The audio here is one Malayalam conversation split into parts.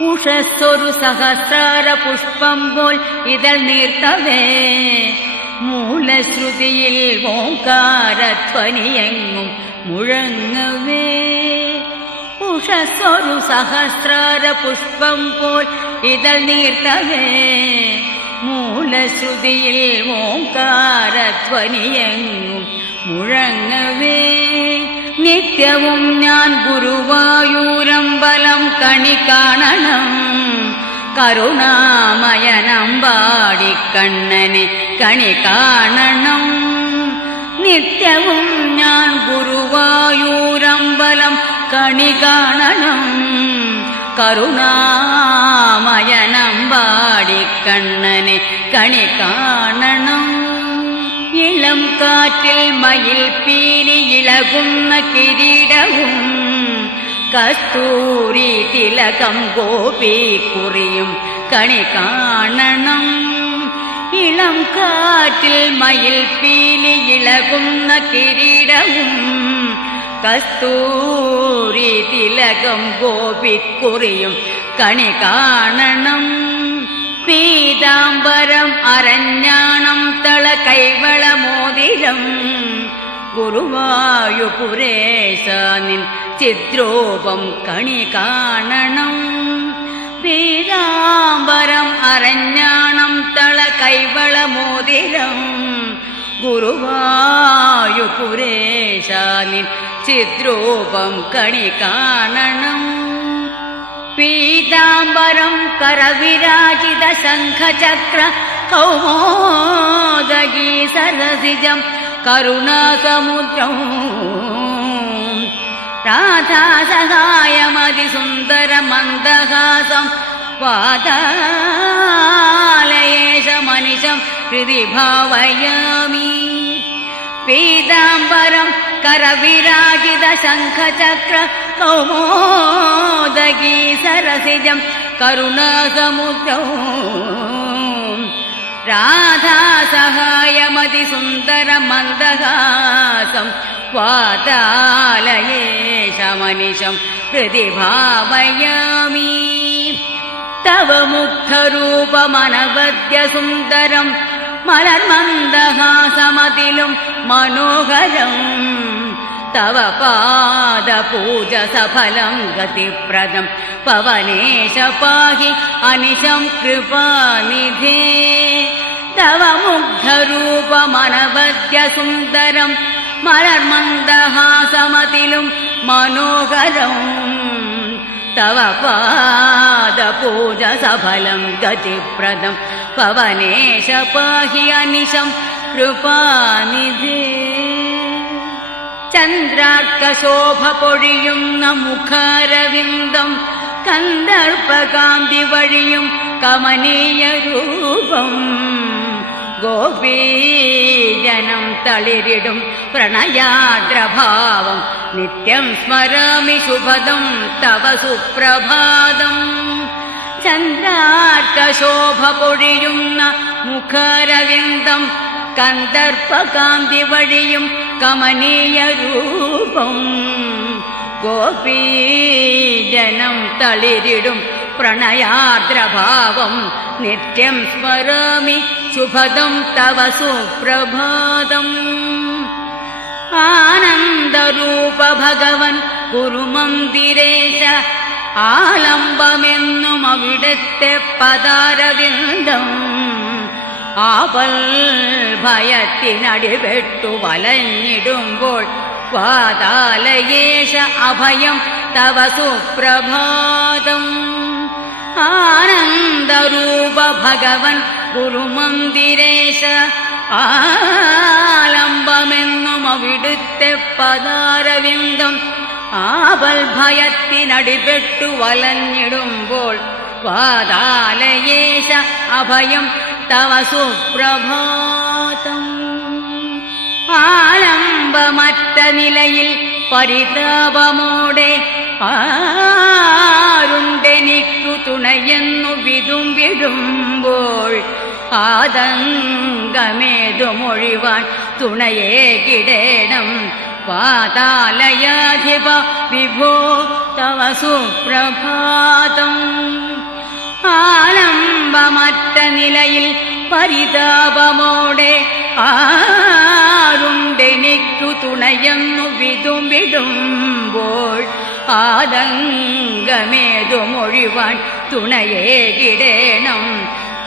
உஷஸ்ஸொரு சகசிரார புஷ்பம் போல் இதழ் நீர்த்தவே. மூலஸ்ருதியில் ஓங்காரத்வனியெங்கும் முழங்கவே. உஷஸ்ஸொரு சகசிரார புஷ்பம் போல் இதழ் நீர்த்தவே. மூலஸ்ருதியில் ஓங்காரத்வனியெங்கும் முழங்கவே. നിത്യവും ഞാൻ ഗുരുവായൂരമ്പലം കണി കാണണം. കരുണാമയനമ്പാടിക്കണ്ണനെ കണി കാണണം. നിത്യവും ഞാൻ ഗുരുവായൂരമ്പലം കണി കാണണം. കരുണാമയനമ്പാടിക്കണ്ണനെ കണി കാണണം. ഇളം കാറ്റിൽ മയിൽ പീലി ഇളകുന്ന കിരീടവും കസ്തൂരി തിലകം ഗോപി കുറിയും കണി കാണണം. ഇളം കാറ്റിൽ മയിൽ പീലി ഇളകുന്ന കിരീടവും കസ്തൂരി തിലകം ഗോപിക്കുറിയും കണി കാണണം. പീതാംബരം അരഞ്ഞാണം തള കൈവള മോതിരം ഗുരുവായുപുരേശ നിൻ ചിദ്രോപം കണി കാണണം. പീതാംബരം അരഞ്ഞാണം തള കൈവള മോതിരം ഗുരുവായുപുരേശ നിൻ ചിദ്രോപം കണി കാണണം. पीताम्बरम् करविराजितशङ्खचक्र कौमोदगी सरसिजम् करुणासमुद्रौ तासा सदायमतिसुन्दरमन्दहासं मनिषम् हृदि भावयामि। पीताम्बरम् करविराजित शङ्खचक्र ओमोदगीसरसिजं करुणा समुद्रो राधासहायमतिसुन्दर मन्दहासं क्वातालये शमनिशं प्रतिभावयामि तव मुक्थरूपमनवद्य सुन्दरं मनन्मन्दहासमतिलुं मनोहरम्। തവ പാദപൂജ സഫലം ഗതിപ്രദം. പവനേശ പാഹി അനിശം കൃപാനിധേ. തവ മുഗ്ധരൂപമനവദ്യ സുന്ദരം മലർമന്ദഹാസമതിലും മനോഹരം തവ പാദപൂജ ചന്ദ്രാർക്കശോഭ പൊഴിയുന്ന മുഖാരവിന്ദം കന്ദർപ്പകാന്തി വഴിയും കമനീയ രൂപം. ഗോപീജനം തളിരിടും പ്രണയാദ്രഭാവം നിത്യം സ്മരാമി ശുഭദം തവ സുപ്രഭാതം. ചന്ദ്രാർക്കശോഭ പൊഴിയുന്ന മുഖരവിന്ദം കന്ദർപ്പകാന്തി വഴിയും കമനീയ രൂപം. ഗോപീജനം തളിരിടും പ്രണയാർദ്രഭാവം. നിത്യം സ്മരാമി ശുഭദം തവ സുപ്രഭാതം. ആനന്ദരൂപ ഭഗവൻ കുരുമന്ദിരേശ ആലംബമെന്നും അവിടത്തെ പതാരവിന്ദം ആപൽ ഭയത്തിനടിപെട്ടു വലഞ്ഞിടുമ്പോൾ പാതാലയേശ അഭയം തവ സുപ്രഭാതം. ആനന്ദരൂപ ഭഗവൻ ഗുരുമന്ദിരേശ ആലംബമെന്നും അവിടുത്തെ പദാരവിന്ദം. ആപൽ ഭയത്തിനടിപെട്ടു വലഞ്ഞിടുമ്പോൾ വാതാലയേശ അഭയം തവ സുപ്രഭാതം ആലംബമറ്റ നിലയിൽ പരിതാപമോടെ ആരുണ്ടെനിക്കു തുണയെന്നു വിതുമ്പിടുമ്പോൾ ആതങ്കമേതുമൊഴിവാൻ തുണയേ കിടേണം. പാതാലയാധിപ വിഭോ തവ സുപ്രഭാതം ആലംബമറ്റ നിലയിൽ പരിതാപമോടെ ആരുണ്ടെനിക്കു തുണയെന്നു വിതുമ്പിടുമ്പോൾ ആതങ്കമേതുമൊഴിവാൻ തുണയേകിടേണം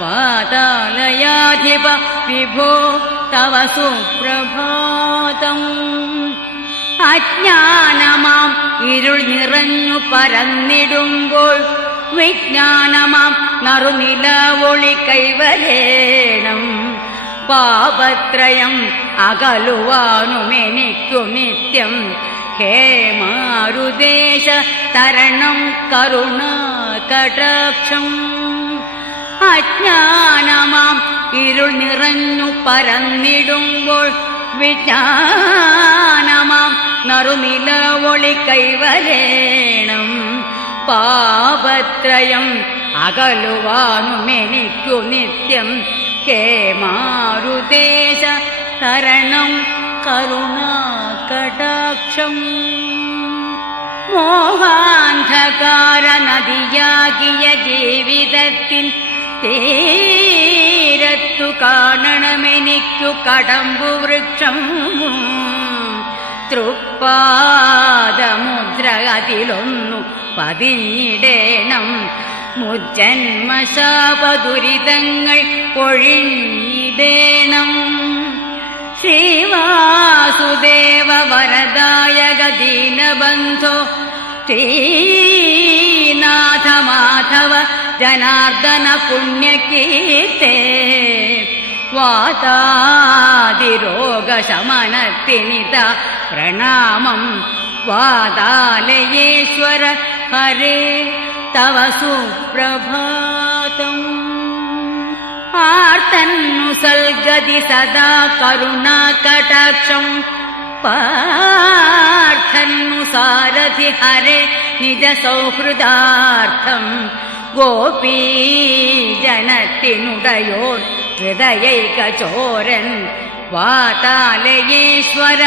പാതാലയാധിപ വിഭോ തവ സുപ്രഭാതം. അജ്ഞാനമാം ഇരുൾ നിറഞ്ഞു പരന്നിടുമ്പോൾ വിജ്ഞാനമാം നറുനിലവൊളി കൈവരേണം. പാപത്രയം അകലുവാനുമെനിക്കു നിത്യം. ഹേ മാരുദേശ തരണം കരുണ കടാക്ഷം. അജ്ഞാനമാം ഇരുൾ നിറഞ്ഞു പരന്നിടുമ്പോൾ വിജ്ഞാനമാം നറുനിലവൊളി കൈവരേണം. പാപത്രയം അകലുവാനുമെനിക്കു നിത്യം ഹേ മാരുദേശ തരണം കരുണാ കടാക്ഷം മോഹാന്ധകാര നദിയാകിയ ജീവിതത്തിൽ തീരത്തു കാണണമെനിക്കു കടമ്പു വൃക്ഷം തൃപ്പാദമുദ്ര അതിലൊന്നു പതിഞ്ഞിടേണം. മുജന്മശാപദുരിതങ്ങൾ ഒഴിഞ്ഞിടേണം. ശ്രീവാസുദേവ വരദായക ദീനബന്ധോ ശ്രീനാഥ മാധവ ജനാർദ്ദന പുണ്യകീർത്തേ വാതാതിരോഗശമനത്തിനിത പ്രണാമം വാതാലയേശ്വര ഹരേ തവ സുപ്രഭാതം ആർത്തന്നു സൽഗതി സദാ കരുണാ കടാക്ഷം പാർത്ഥന്നു गोपी ഹരെ हृदयैकचोरन्। वातालयेश्वर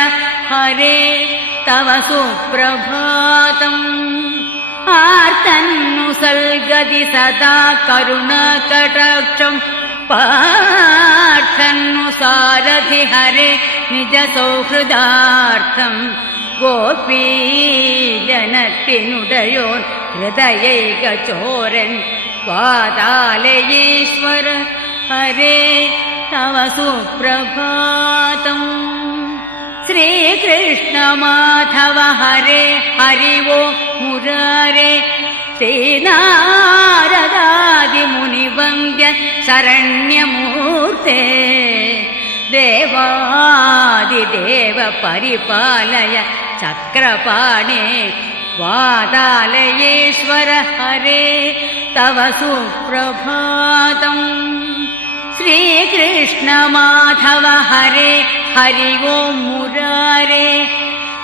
हरे तव ഹൃദയൈക ആർത്തന്നു സൽഗതി സദാ കരുണ കടാക്ഷം പാർത്ഥന്നു സാരഥി ഹരെ നിജ സൗഹൃദാർത്ഥം ഗോപീജനത്തിനുടയോൻ ഹൃദയൈക ചോരൻ പാതാലയേശ്വര ഹരേ തവ സുപ്രഭാതം. श्रीकृष्णमाधव हरे हरिवो मुरारे। श्रीनारदादिमुनिवन्द्य शरण्यमूर्ते देवादिदेव परिपालय चक्रपाणे वादालयेश्वर हरे। तव सुप्रभातम्। श्रीकृष्णमाधव हरे हरि ओं मुरारे।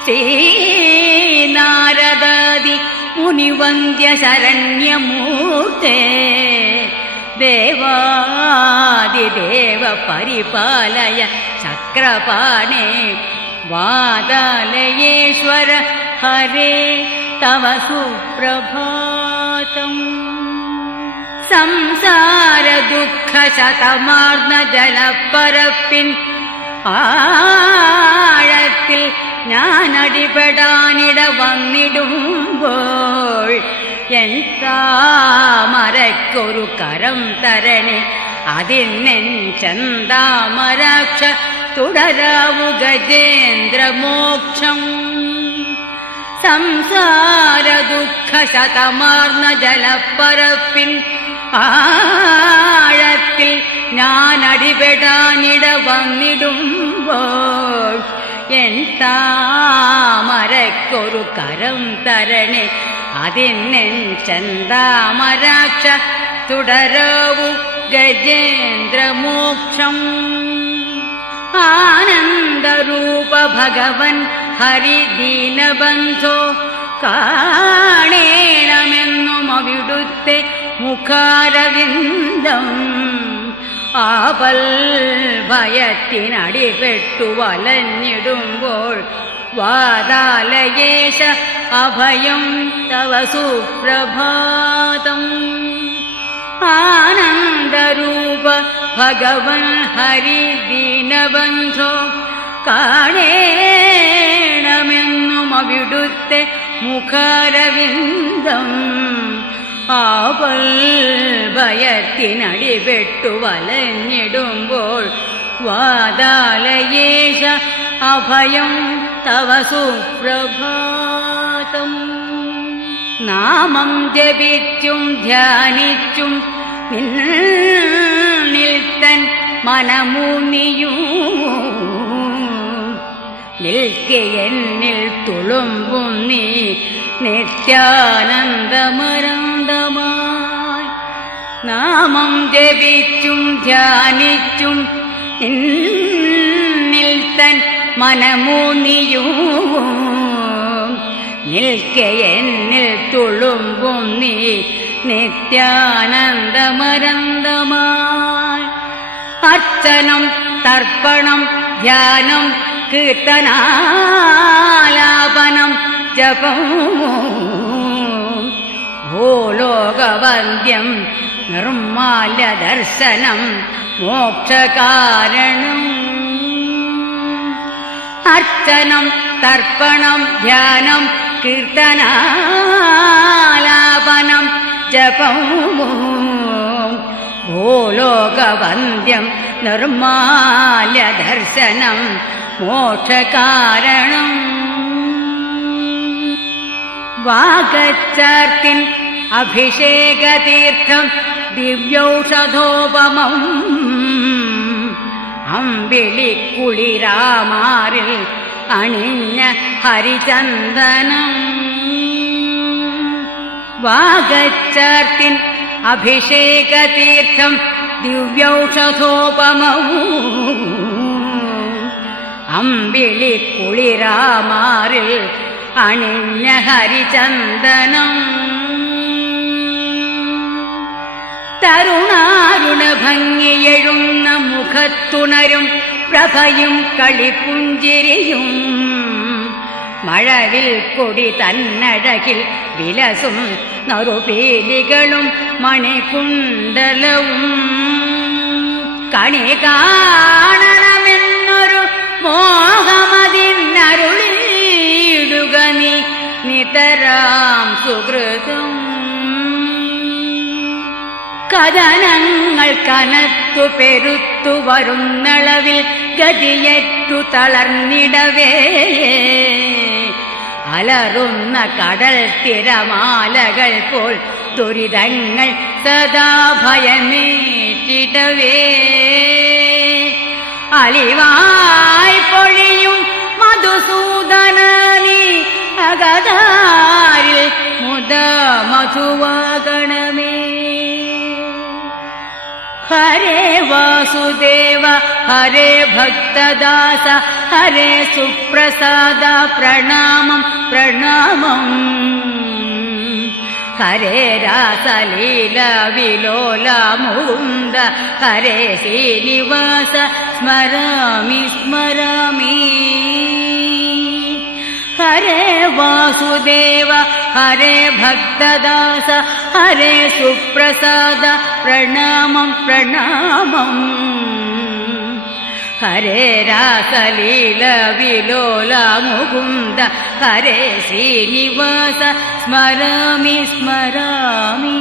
श्रीनारदादि मुनिवन्द्यशरण्यमूर्ते देवादिदेव परिपालय चक्रपाणे वादालयेश्वर हरे। तव सुप्रभातम्। സംസാര ദുഃഖ ശതമാർന്ന ജലപ്പരപ്പിൻ ആഴത്തിൽ ഞാൻ അടിപെടാനിട വന്നിടുമ്പോൾ എൻ താമരക്കൊരു കരം തരണേ അതിനെൻ ചന്താമരാക്ഷ തുടരാവു ഗജേന്ദ്രമോക്ഷം സംസാര ദുഃഖ ശതമാർന്ന ജലപ്പരപ്പിൻ ആഴത്തിൽ ഞാൻ അടിപെടാനിട വന്നിടുമ്പോൾ എൻ താമരക്കൊരു കരം തരണേ. അതിനെൻ ചന്താമരാക്ഷ തുടരവു ഗജേന്ദ്രമോക്ഷം. ആനന്ദരൂപ ഭഗവൻ ഹരിദീനബന്ധോ കാണേണമെന്നും അവിടുത്തെ മുഖാരവിന്ദം ആപൽ ഭയത്തിനടിപെട്ടു വലഞ്ഞിടുമ്പോൾ വാതാലയേശ അഭയം തവ സുപ്രഭാതം. ആനന്ദരൂപ ഭഗവൻ ഹരിദീനബന്ധോ കാണേണമെന്നും അവിടുത്തെ മുഖരവിന്ദം ആപൽ ഭയത്തിനടിപെട്ടു വലഞ്ഞിടുമ്പോൾ വാതാലയേശ അഭയം തവ സുപ്രഭാതം. നാമം ജപിച്ചും ധ്യാനിച്ചും നിൽത്തൻ മനമൂന്നിയും നിൽക്കെ എന്നിൽ തുളുമ്പും നീ നിത്യാനന്ദമരന്തമായി. നാമം ജപിച്ചും ധ്യാനിച്ചും നിൽത്തൻ മനമൂന്നിയും നിൽക്കെ എന്നിൽ തുളുമ്പും നീ നിത്യാനന്ദമരന്തമായി. അർച്ചനം തർപ്പണം ധ്യാനം കീർത്തനാലാപനം ജപവും ഭൂലോകവന്ദ്യം നിർമാല്യ ദർശനം മോക്ഷകാരണം. അർച്ചനം തർപ്പണം ധ്യാനം കീർത്തനാലാപനം ജപവും ഭൂലോകവന്ദ്യം നിർമാല്യ ദർശനം മോക്ഷകാരണം. വാഗച്ചാർത്തിൻ അഭിഷേകതീർത്ഥം ദിവ്യൗഷധോപമം. അമ്പിളിക്കുളിരാമാറിൽ അണിഞ്ഞ ഹരിചന്ദനം. വാഗച്ചാർത്തിൻ അഭിഷേകതീർത്ഥം ദിവ്യൗഷധോപമം അമ്പിളി കുളിരാമാറിൽ അണിഞ്ഞ ഹരിചന്ദനം. തരുണാരുണ ഭംഗിയെഴുന്ന മുഖത്തുണരും പ്രഭയും കളിപ്പുഞ്ചിരിയും മഴവിൽ കൊടി തന്നഴകിൽ വിലസും നറുപേലികളും മണികുണ്ടലവും കണി കാണണമെന്നൊരു മോഹമതിന്നരുളിയിടുക നീ. നിതരാം സുഹൃതം കഥനങ്ങൾ കനത്തു പെരുത്തു വരുന്നളവിൽ ഗതിയേറ്റു തളർന്നിടവേ. അലറുന്ന കടൽ തിരമാലകൾ പോൽ ദുരിതങ്ങൾ സദാ ഭയമേറ്റിടവേ. അലിവായി പൊഴിയും മധുസൂദന നീ അകതാരിൽ മുത മധുവാകണമേ ഹരേ വാസുദേവ ഹരേ ഭക്തദാസ ഹരേ സുപ്രസാദ പ്രണാമം പ്രണാമം. हरे रासलीलविलोल मुन्द हरे श्रीनिवास स्मरामि स्मरामि हरे वासुदेव हरे भक्तदास हरे सुप्रसाद प्रणामं प्रणामम् हरे रासलील विलोला मुकुन्द हरे श्रीनिवास स्मरामि स्मरामि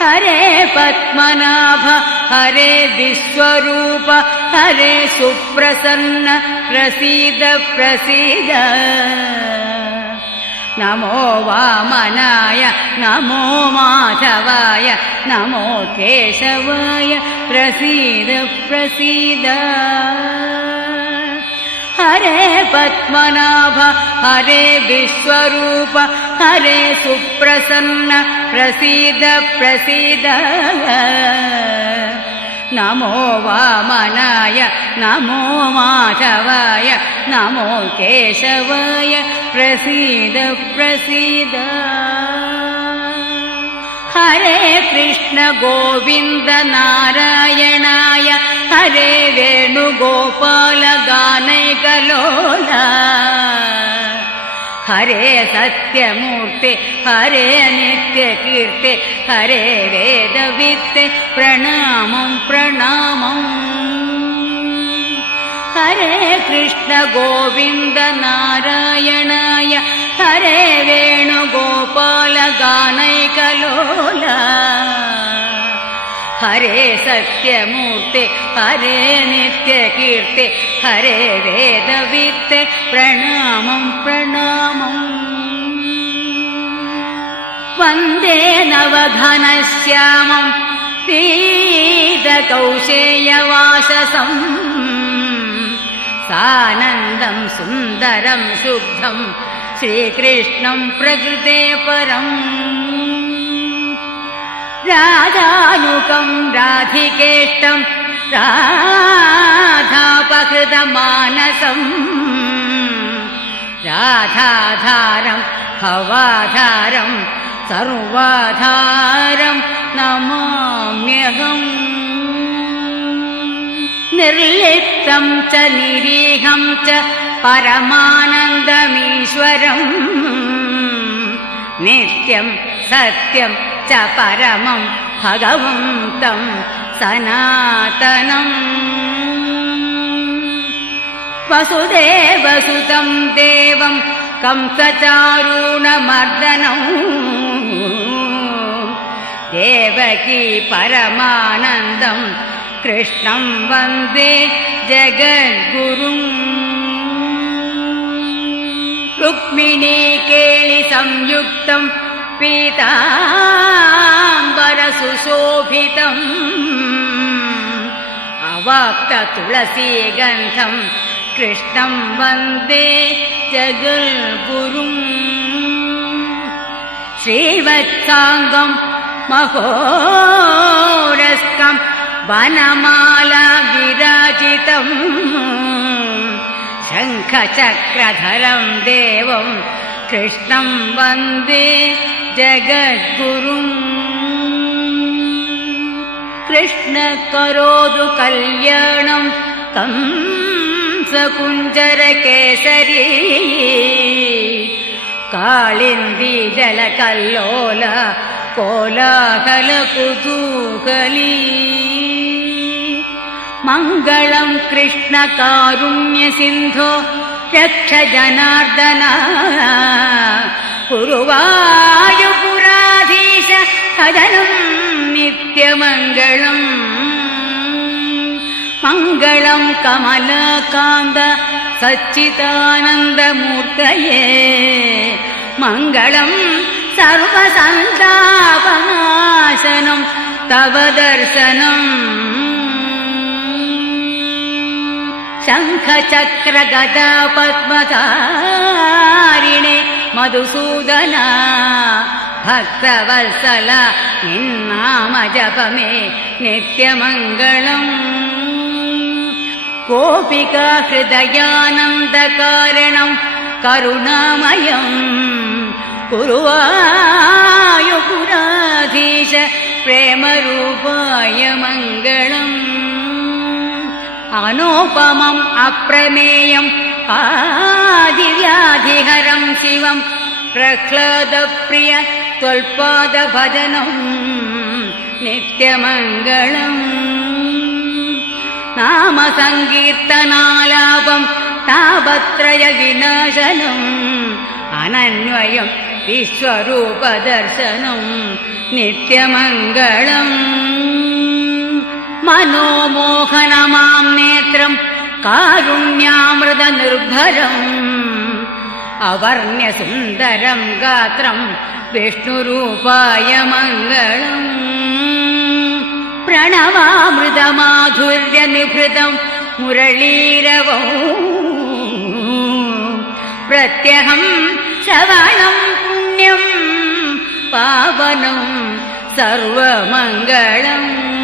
हरे पद्मनाभ हरे विश्वरूप हरे सुप्रसन्न प्रसीद प्रसीद नमो वामनाय नमो माधवाय नमो केशवाय प्रसीद प्रसीद। हरे पद्मनाभ हरे विश्वरूप हरे सुप्रसन्न प्रसीद प्रसीद। നമോ വാമനായ നമോ മാധവായ നമോ കേശവായ പ്രസീദ പ്രസീദ ഹരേ കൃഷ്ണ ഗോവിന്ദ നാരായണായ ഹരേ വേണുഗോപാല ഗാനൈകലോല हरे सत्यमूर्ते हरे नित्यकीर्ते हरे वेदवित्ते प्रणामं प्रणामम् हरे कृष्णगोविन्दनारायणाय हरे वेणुगोपालगानैकलोल हरे सत्यमूर्ते हरे नित्यकीर्ते हरे वेदवित्ते प्रणामं प्रणाम। वन्दे नवघनश्यामम् सीतकौशेयवाससं सानन्दम् सुन्दरम् शुद्धम् श्रीकृष्णम् प्रकृते परम् राधानुकं राधिकेष्टम् राधापकृतमानसम् राधाधारम् हवाधारम् സർവാധാരം നമാമ്യഹം. നിർലിപ്തം ച നിരീഹം ച പരമാനന്ദമീശ്വരം. നിത്യം സത്യം ച പരമം ഭഗവന്തം സനാതനം. വസുദേവസുതം ദേവം കംസചാരുണമർദ്ദനം. देवकी परमानन्दम् कृष्णम् वन्दे जगद्गुरुम्। रुक्मिणी केळि संयुक्तम् पीताम्बरसुशोभितम् अवाक्ततुलसीगन्धम् कृष्णम् वन्दे जगद्गुरुम्। श्रीवत्साङ्गम् महोरस्कम् वनमाला विराजितम् शङ्खचक्रधरम् देवम् कृष्णम् वन्दे जगद्गुरुम् कृष्णकरोतु कल्याणं कंसकुञ्जरकेसरी। കംസകുഞ്ചരകേസരി കാളിന്തി ജലകല്ലോല കോലാഹല കുതൂഹലീ മംഗളം കൃഷ്ണ കാരുണ്യ സിന്ധോ രക്ഷ ജനാർദ്ദന കുറുവായുപുരാധീശ ഭജനം നിത്യമംഗളം. മംഗളം കമലകാന്ത സച്ചിദാനന്ദമൂർത്തയേ. मङ्गलम् सर्वसन्तापनाशनं तव दर्शनम् शङ्खचक्रगदा पद्मतारिणे मधुसूदना भक्तवत्सल भस्त्रवर्तल किन्नामजपमे नित्यमङ्गलम् कोऽपि हृदयानन्दकारणम् तकारणं करुणामयम् കുറുവായുപുരാധീശ പ്രേമരൂപായ മംഗളം. അനോപമം അപ്രമേയം ആദിവ്യാധിഹരം ശിവം പ്രഹ്ലാദപ്രിയ ത്വൽപാദഭജനം നിത്യമംഗളം. നാമസങ്കീർത്തനാലാപം താപത്രയ വിനാശനം അനന്വയം വിശ്വരൂപദർശനം നിത്യമംഗളം. മനോമോഹനമാം നേത്രം കാരുണ്യാമൃത നിർഭരം അവർണ്യസുന്ദരം ഗാത്രം വിഷ്ണുരൂപായ മംഗളം. പ്രണവാമൃതമാധുര്യ നിഭൃതം മുരളീരവോ. പ്രത്യഹം ശ്രവണം पुण्यम् पावनम् सर्वमङ्गलम्।